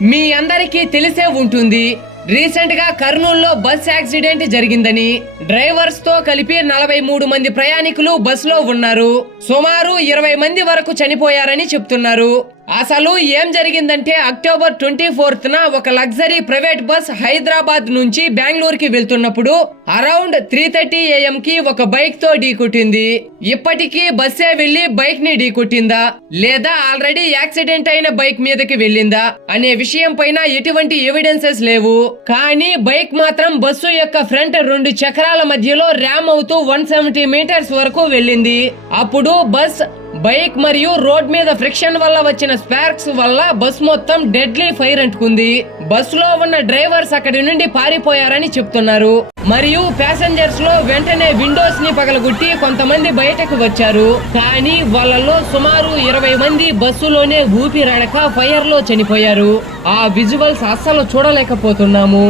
మీ అందరికీ తెలిసే ఉంటుంది, రీసెంట్ గా కర్నూలులో బస్ యాక్సిడెంట్ జరిగిందని. డ్రైవర్స్ తో కలిపి 43 మంది ప్రయాణికులు బస్సులో ఉన్నారు. సుమారు 20 మంది వరకు చనిపోయారని చెప్తున్నారు. అసలు ఏం జరిగిందంటే అక్టోబర్ 24న ఒక లగ్జరీ ప్రైవేట్ బస్ హైదరాబాద్ నుంచి బెంగళూరుకి వెళ్తున్నప్పుడు అరౌండ్ 3:30 AM కి ఒక బైక్ తో ఢీకొట్టింది. ఇప్పటికీ బస్సే వెళ్లి బైక్ ని ఢీకొట్టిందా లేదా ఆల్రెడీ యాక్సిడెంట్ అయిన బైక్ మీదకి వెళ్ళిందా అనే విషయం పైన ఎటువంటి ఎవిడెన్సెస్ లేవు. కానీ బైక్ మాత్రం బస్సు యొక్క ఫ్రంట్ 2 చక్రాల మధ్యలో ర్యామ్ అవుతూ 170 మీటర్స్ వరకు వెళ్ళింది. అప్పుడు బస్, బైక్ మరియు రోడ్ మీద ఫ్రిక్షన్ వల్ల వచ్చిన స్పార్క్స్ వల్ల బస్ మొత్తం డెడ్లీ ఫైర్ అంటుకుంది. బస్ లో ఉన్న డ్రైవర్స్ అక్కడి నుండి పారిపోయారని చెప్తున్నారు. మరియు ప్యాసింజర్స్ లో వెంటనే విండోస్ ని పగలగొట్టి కొంతమంది బయటకు వచ్చారు. కానీ వాళ్ళలో సుమారు 20 మంది బస్సులోనే ఊపిరాడక ఫైర్ లో చనిపోయారు. ఆ విజువల్స్ అస్సలు చూడలేకపోతున్నాము.